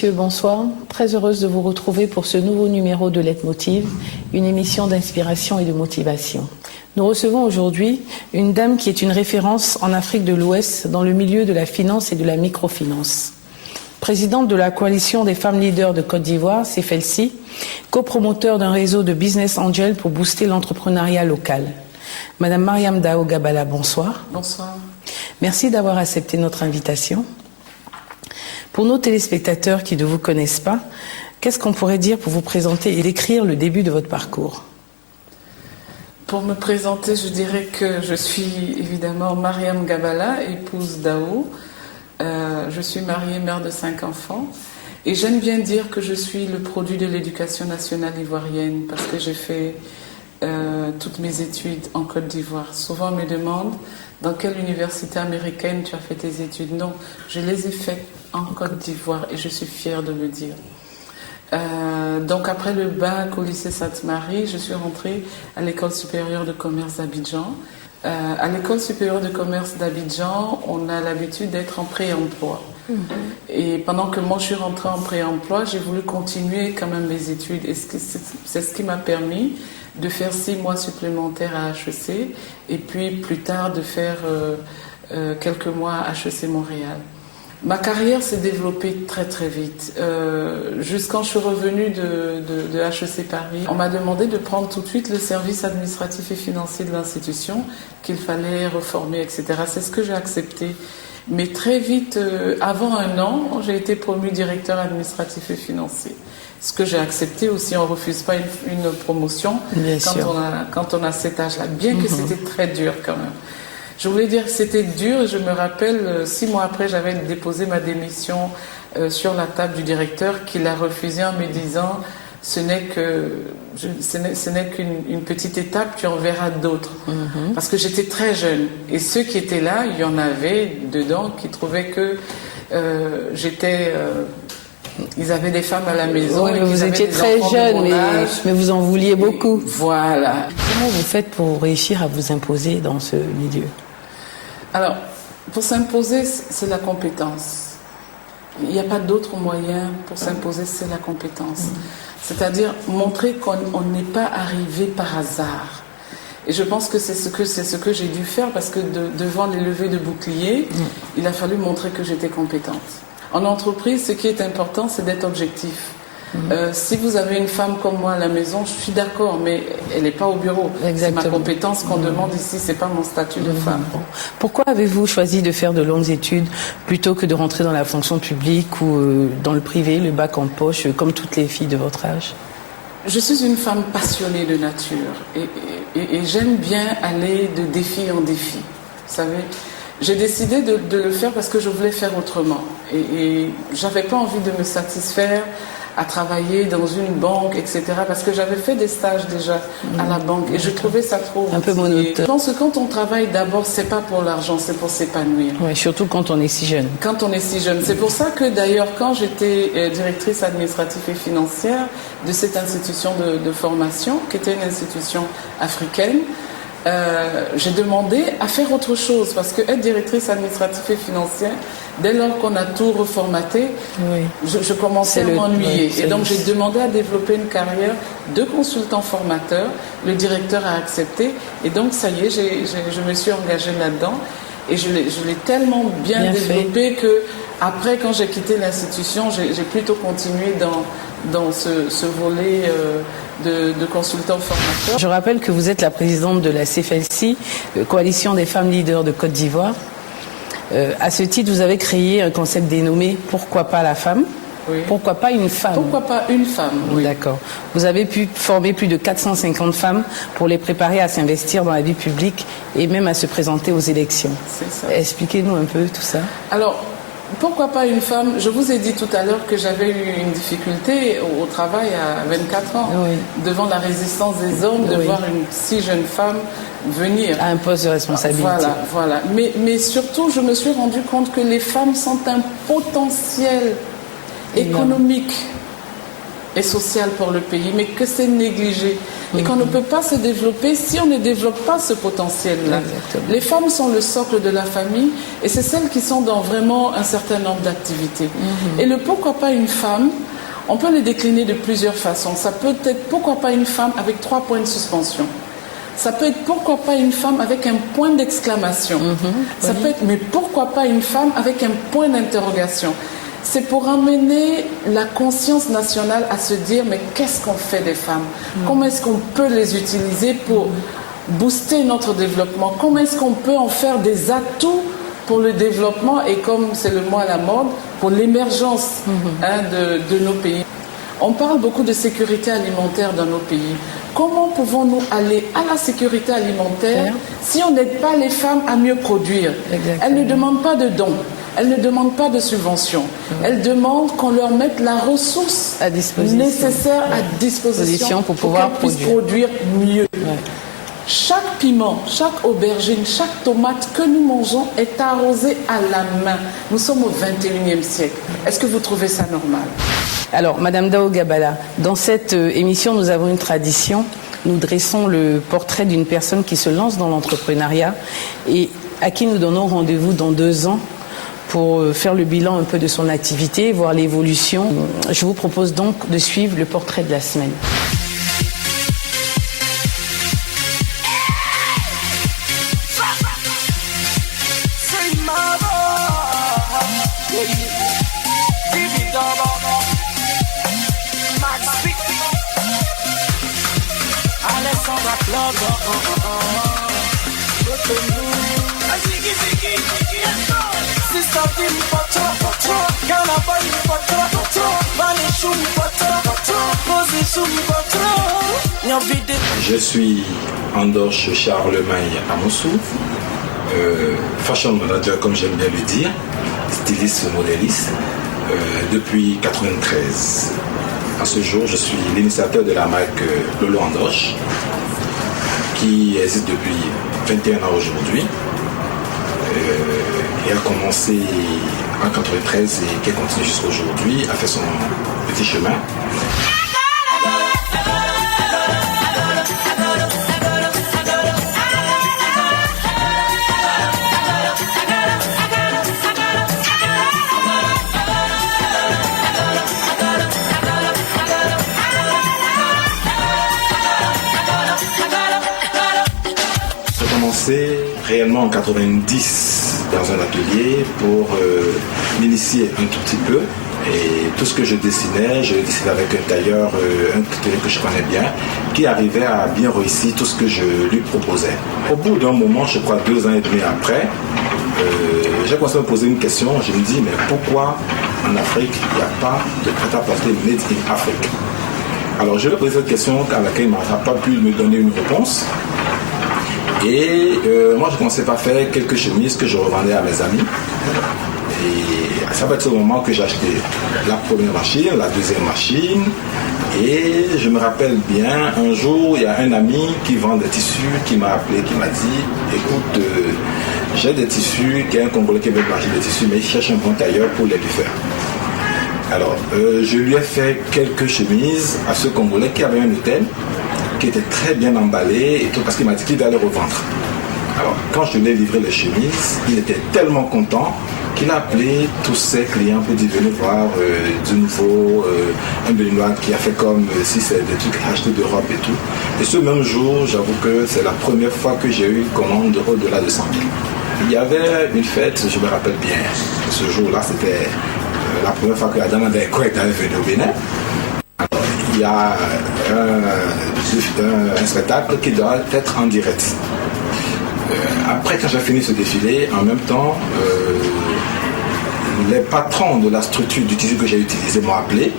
messieurs, bonsoir. Très heureuse de vous retrouver pour ce nouveau numéro de Leitmotiv, une émission d'inspiration et de motivation. Nous recevons aujourd'hui une dame qui est une référence en Afrique de l'Ouest dans le milieu de la finance et de la microfinance. Présidente de la coalition des femmes leaders de Côte d'Ivoire, CFLC, copromoteur d'un réseau de business angels pour booster l'entrepreneuriat local. Madame Mariam Dao Gabala, bonsoir. Bonsoir. Merci d'avoir accepté notre invitation. Pour nos téléspectateurs qui ne vous connaissent pas, qu'est-ce qu'on pourrait dire pour vous présenter et décrire le début de votre parcours? Pour me présenter, je dirais que je suis évidemment Mariam Gabala, épouse d'Ao. Je suis mariée, mère de 5 enfants. Et j'aime bien dire que je suis le produit de l'éducation nationale ivoirienne parce que j'ai fait toutes mes études en Côte d'Ivoire. Souvent on me demande dans quelle université américaine tu as fait tes études. Non, je les ai faites en Côte d'Ivoire et je suis fière de le dire. Donc après le bac au lycée Sainte-Marie, je suis rentrée à l'école supérieure de commerce d'Abidjan. À l'école supérieure de commerce d'Abidjan, on a l'habitude d'être en pré-emploi. Et pendant que moi je suis rentrée en pré-emploi, j'ai voulu continuer quand même mes études. Et c'est ce qui m'a permis de faire 6 mois supplémentaires à HEC et puis plus tard de faire quelques mois à HEC Montréal. Ma carrière s'est développée très très vite. Jusqu'à je suis revenue de HEC Paris, on m'a demandé de prendre tout de suite le service administratif et financier de l'institution, qu'il fallait reformer, etc. C'est ce que j'ai accepté. Mais très vite, avant 1 an, j'ai été promue directeur administratif et financier. Ce que j'ai accepté aussi, on ne refuse pas une promotion quand on a cet âge-là, bien que c'était très dur quand même. Je voulais dire que c'était dur et je me rappelle, 6 mois après, j'avais déposé ma démission sur la table du directeur qui l'a refusée en me disant « ce n'est qu'une petite étape, tu en verras d'autres ». Parce que j'étais très jeune et ceux qui étaient là, il y en avait dedans qui trouvaient que j'étais... ils avaient des femmes à la maison. Oui, vous étiez très jeune, mais vous en vouliez beaucoup. Voilà. Comment vous faites pour réussir à vous imposer dans ce milieu? Alors, pour s'imposer, c'est la compétence. Il n'y a pas d'autre moyen pour s'imposer, c'est la compétence. C'est-à-dire montrer qu'on n'est pas arrivé par hasard. Et je pense que c'est ce que j'ai dû faire parce que devant les levées de boucliers, il a fallu montrer que j'étais compétente. En entreprise, ce qui est important, c'est d'être objectif. Si vous avez une femme comme moi à la maison, je suis d'accord, mais elle n'est pas au bureau. C'est ma compétence qu'on demande ici, c'est pas mon statut de femme. Pourquoi avez-vous choisi de faire de longues études plutôt que de rentrer dans la fonction publique ou dans le privé, le bac en poche, comme toutes les filles de votre âge? Je suis une femme passionnée de nature et j'aime bien aller de défi en défi. Vous savez, j'ai décidé de le faire parce que je voulais faire autrement. Et j'avais pas envie de me satisfaire à travailler dans une banque, etc. Parce que j'avais fait des stages déjà à la banque et je trouvais ça trop un peu monotone. Je pense que quand on travaille d'abord, c'est pas pour l'argent, c'est pour s'épanouir. Oui, surtout quand on est si jeune. Quand on est si jeune. C'est pour ça que d'ailleurs, quand j'étais directrice administrative et financière de cette institution de formation, qui était une institution africaine, j'ai demandé à faire autre chose parce que être directrice administrative et financière, dès lors qu'on a tout reformaté, je commençais à m'ennuyer. Et donc j'ai demandé à développer une carrière de consultant formateur. Le directeur a accepté et donc ça y est, je me suis engagée là-dedans et je l'ai tellement bien développé que après, quand j'ai quitté l'institution, j'ai plutôt continué dans ce volet de consultant formateur. Je rappelle que vous êtes la présidente de la CFLC, Coalition des femmes leaders de Côte d'Ivoire. À ce titre, vous avez créé un concept dénommé « Pourquoi pas la femme ?» Pourquoi pas une femme? Pourquoi pas une femme? Oui. D'accord. Vous avez pu former plus de 450 femmes pour les préparer à s'investir dans la vie publique et même à se présenter aux élections. C'est ça. Expliquez-nous un peu tout ça. Alors, pourquoi pas une femme? Je vous ai dit tout à l'heure que j'avais eu une difficulté au travail à 24 ans, devant la résistance des hommes, de voir une si jeune femme venir à un poste de responsabilité. Voilà. Mais surtout, je me suis rendu compte que les femmes sont un potentiel économique et social pour le pays, mais que c'est négligé et qu'on ne peut pas se développer si on ne développe pas ce potentiel-là. Exactement. Les femmes sont le socle de la famille et c'est celles qui sont dans vraiment un certain nombre d'activités. Et le pourquoi pas une femme, on peut le décliner de plusieurs façons. Ça peut être pourquoi pas une femme avec 3 points de suspension. Ça peut être pourquoi pas une femme avec un point d'exclamation. Ça peut être mais pourquoi pas une femme avec un point d'interrogation. C'est pour amener la conscience nationale à se dire mais qu'est-ce qu'on fait des femmes? Comment est-ce qu'on peut les utiliser pour booster notre développement? Comment est-ce qu'on peut en faire des atouts pour le développement et comme c'est le mot à la mode, pour l'émergence de nos pays? On parle beaucoup de sécurité alimentaire dans nos pays. Comment pouvons-nous aller à la sécurité alimentaire si on n'aide pas les femmes à mieux produire? Elles ne demandent pas de dons, elles ne demandent pas de subventions. Elles demandent qu'on leur mette la ressource nécessaire à disposition pour pouvoir qu'elles puissent produire mieux. Chaque piment, chaque aubergine, chaque tomate que nous mangeons est arrosée à la main. Nous sommes au 21e siècle. Est-ce que vous trouvez ça normal? Alors, Madame Dao Gabala, dans cette émission, nous avons une tradition. Nous dressons le portrait d'une personne qui se lance dans l'entrepreneuriat et à qui nous donnons rendez-vous dans 2 ans pour faire le bilan un peu de son activité, voir l'évolution. Je vous propose donc de suivre le portrait de la semaine. Je suis Andoche Charlemagne Amoussou, fashion manager comme j'aime bien le dire, styliste modéliste, depuis 1993. À ce jour, je suis l'initiateur de la marque Lolo Andoche, qui existe depuis 21 ans aujourd'hui. Il a commencé en 1993 et qui continue jusqu'à aujourd'hui, a fait son petit chemin. Réellement en 90 dans un atelier pour m'initier un tout petit peu et tout ce que je dessinais avec un tailleur, un tailleur que je connais bien, qui arrivait à bien réussir tout ce que je lui proposais. Au bout d'un moment, je crois 2 ans et demi après, j'ai commencé à me poser une question. Je me dis mais pourquoi en Afrique il n'y a pas de prêt-à-porter made in Afrique? Alors je lui ai posé cette question à laquelle il n'a pas pu me donner une réponse. Et moi, je commençais par faire quelques chemises que je revendais à mes amis. Et ça va être au moment que j'ai acheté la première machine, la deuxième machine. Et je me rappelle bien, un jour, il y a un ami qui vend des tissus qui m'a appelé, qui m'a dit « Écoute, j'ai des tissus, il y a un Congolais qui veut acheter des tissus, mais il cherche un bon tailleur pour les lui faire. » Alors, je lui ai fait quelques chemises à ce Congolais qui avait un hôtel, qui était très bien emballé et tout, parce qu'il m'a dit qu'il allait revendre. Alors, quand je lui ai livré les chemises, il était tellement content qu'il a appelé tous ses clients pour dire venez voir du nouveau, un Béninois qui a fait comme si c'est des trucs achetés d'Europe et tout. Et ce même jour, j'avoue que c'est la première fois que j'ai eu une commande au-delà de 100 000. Il y avait une fête, je me rappelle bien, ce jour-là, c'était la première fois que la dame d'Eko était venue au Bénin. Alors, il y a un spectacle qui doit être en direct. Après, quand j'ai fini ce défilé, en même temps, les patrons de la structure du tissu que j'ai utilisé m'ont appelé.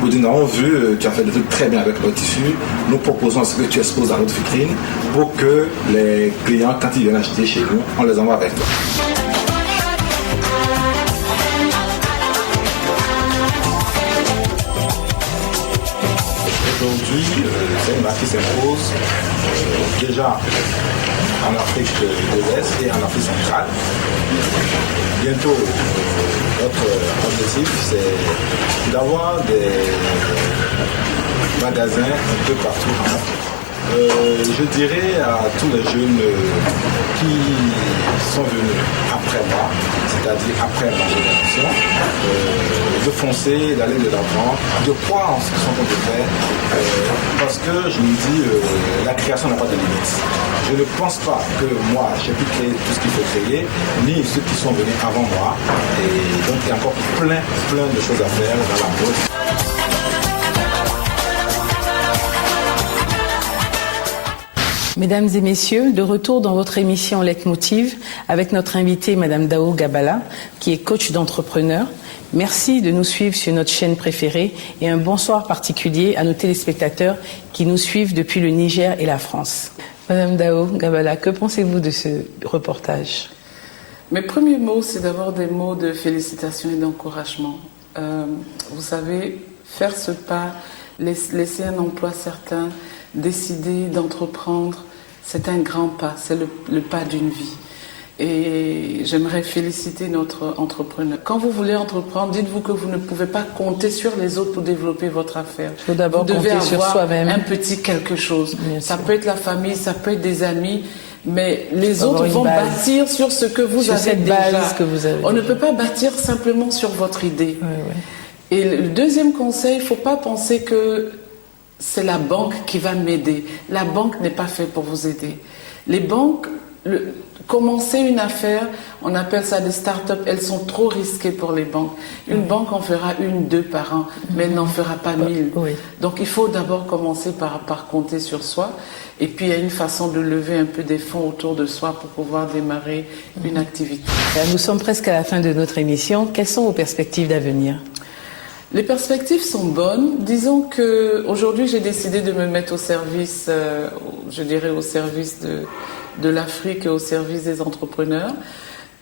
Nous disent, nous avons vu, tu as fait des trucs très bien avec notre tissu. Nous proposons ce que tu exposes dans notre vitrine pour que les clients, quand ils viennent acheter chez nous, on les envoie avec toi. aujourd'hui, c'est une marque qui s'impose déjà en Afrique de l'Ouest et en Afrique centrale. Bientôt, notre objectif, c'est d'avoir des magasins un peu partout en Afrique. Je dirais à tous les jeunes qui sont venus après moi, c'est-à-dire après ma génération, de foncer, d'aller de l'avant, de croire en ce qu'ils sont en train de faire, parce que je me dis, la création n'a pas de limite. Je ne pense pas que moi, j'ai pu créer tout ce qu'il faut créer, ni ceux qui sont venus avant moi. Et donc, il y a encore plein de choses à faire dans la mode. Mesdames et messieurs, de retour dans votre émission Leitmotiv avec notre invitée Madame Dao Gabala, qui est coach d'entrepreneurs. Merci de nous suivre sur notre chaîne préférée et un bonsoir particulier à nos téléspectateurs qui nous suivent depuis le Niger et la France. Madame Dao Gabala, que pensez-vous de ce reportage? Mes premiers mots, c'est d'abord des mots de félicitations et d'encouragement. Vous savez, faire ce pas, laisser un emploi certain, décider d'entreprendre, c'est un grand pas, c'est le pas d'une vie. Et j'aimerais féliciter notre entrepreneur. Quand vous voulez entreprendre, dites-vous que vous ne pouvez pas compter sur les autres pour développer votre affaire. Il faut d'abord compter sur soi-même. Un petit quelque chose. Bien ça sûr. peut être la famille, ça peut être des amis, mais les autres vont bâtir sur ce que vous avez cette déjà. base que vous avez On ne déjà. peut pas bâtir simplement sur votre idée. Ouais, ouais. Et le deuxième conseil, il ne faut pas penser que c'est la banque qui va m'aider. La banque n'est pas faite pour vous aider. Les banques, commencer une affaire, on appelle ça des start-up, elles sont trop risquées pour les banques. Une banque en fera 1, 2 par an, mais elle n'en fera pas 1000. Oui. Donc il faut d'abord commencer par compter sur soi. Et puis il y a une façon de lever un peu des fonds autour de soi pour pouvoir démarrer une activité. Nous sommes presque à la fin de notre émission. Quelles sont vos perspectives d'avenir? Les perspectives sont bonnes. Disons qu'aujourd'hui, j'ai décidé de me mettre au service, je dirais au service de l'Afrique et au service des entrepreneurs.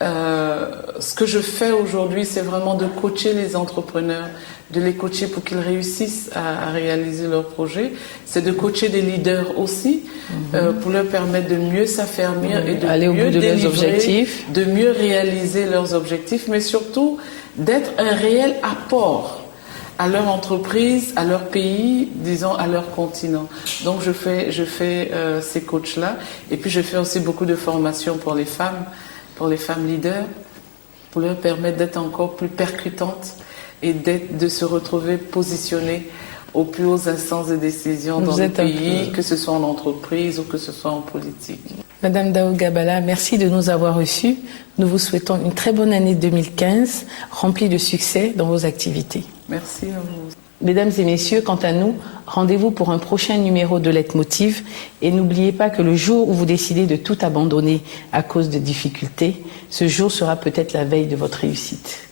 Ce que je fais aujourd'hui, c'est vraiment de coacher les entrepreneurs, de les coacher pour qu'ils réussissent à réaliser leurs projets. C'est de coacher des leaders aussi, pour leur permettre de mieux s'affermir et de aller au mieux bout de leurs délivrer, objectifs. de mieux réaliser leurs objectifs, mais surtout d'être un réel apport à leur entreprise, à leur pays, disons à leur continent. Donc je fais ces coachs-là. Et puis je fais aussi beaucoup de formations pour les femmes leaders, pour leur permettre d'être encore plus percutantes et de se retrouver positionnées aux plus hautes instances de décision dans le pays, que ce soit en entreprise ou que ce soit en politique. Madame Dao Gabala, merci de nous avoir reçus. Nous vous souhaitons une très bonne année 2015, remplie de succès dans vos activités. Merci à vous. Mesdames et messieurs, quant à nous, rendez-vous pour un prochain numéro de Leitmotiv et n'oubliez pas que le jour où vous décidez de tout abandonner à cause de difficultés, ce jour sera peut-être la veille de votre réussite.